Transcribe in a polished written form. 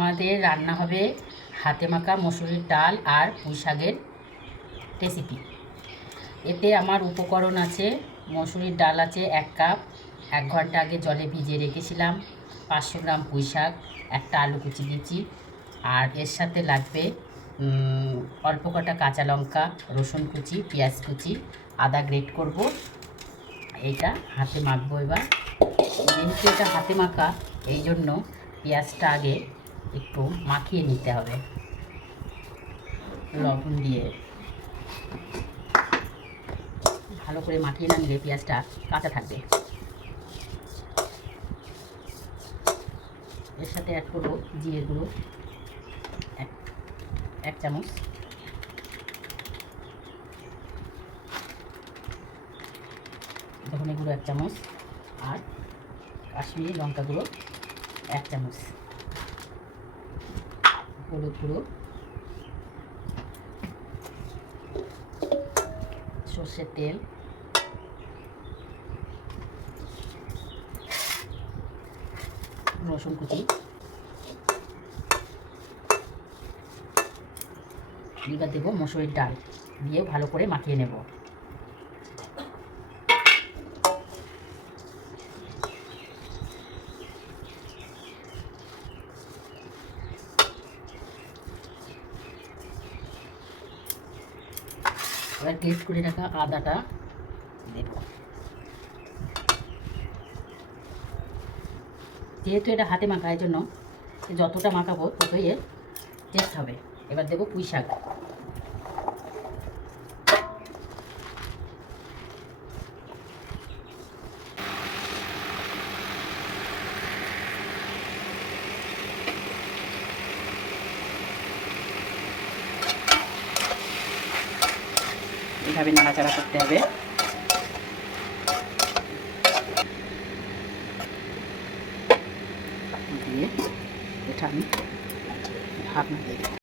আমাদের রান্না হবে হাতে মাখা মসুরির ডাল আর পুঁই শাকের রেসিপি। এতে আমার উপকরণ আছে, মসুরির ডাল আছে 1 কাপ, 1 ঘন্টা আগে জলে ভিজিয়ে রেখেছিলাম, 500 গ্রাম পুঁই শাক, একটা আলু কুচি দিয়েছি, আর এর সাথে লাগবে অল্প কটা কাঁচা লঙ্কা, রসুন কুচি, পেঁয়াজ কুচি, আদা গ্রেট করব। এইটা হাতে মাখবো। এবার যেহেতু এটা হাতে মাখা, এই জন্য পেঁয়াজটা আগে একটু মাখিয়ে নিতে হবে লবণ দিয়ে। ভালো করে মাখিয়ে না নিলে পেঁয়াজটা কাঁচা থাকবে। এর সাথে অ্যাড করবো জিরের গুঁড়ো 1 চামচ, ধনে গুঁড়ো 1 চামচ, আর কাশ্মীরি লঙ্কা গুঁড়ো 1 চামচ, হলুদ গুঁড়ো, সর্ষের তেল, রসুন কুচি। এবার দেবো মসুরির ডাল, দিয়ে ভালো করে মাখিয়ে নেব। এবার গ্রেট করে রাখা আদাটা দেব। যেহেতু এটা হাতে মাখা, এর জন্য যতটা মাখাবো ততই এর টেস্ট হবে। এবার দেবো পুঁই শাক। এভাবে নাড়াচাড়া করতে হবে। দিয়ে এটা আমি ঢাকনা দিয়ে দেবো।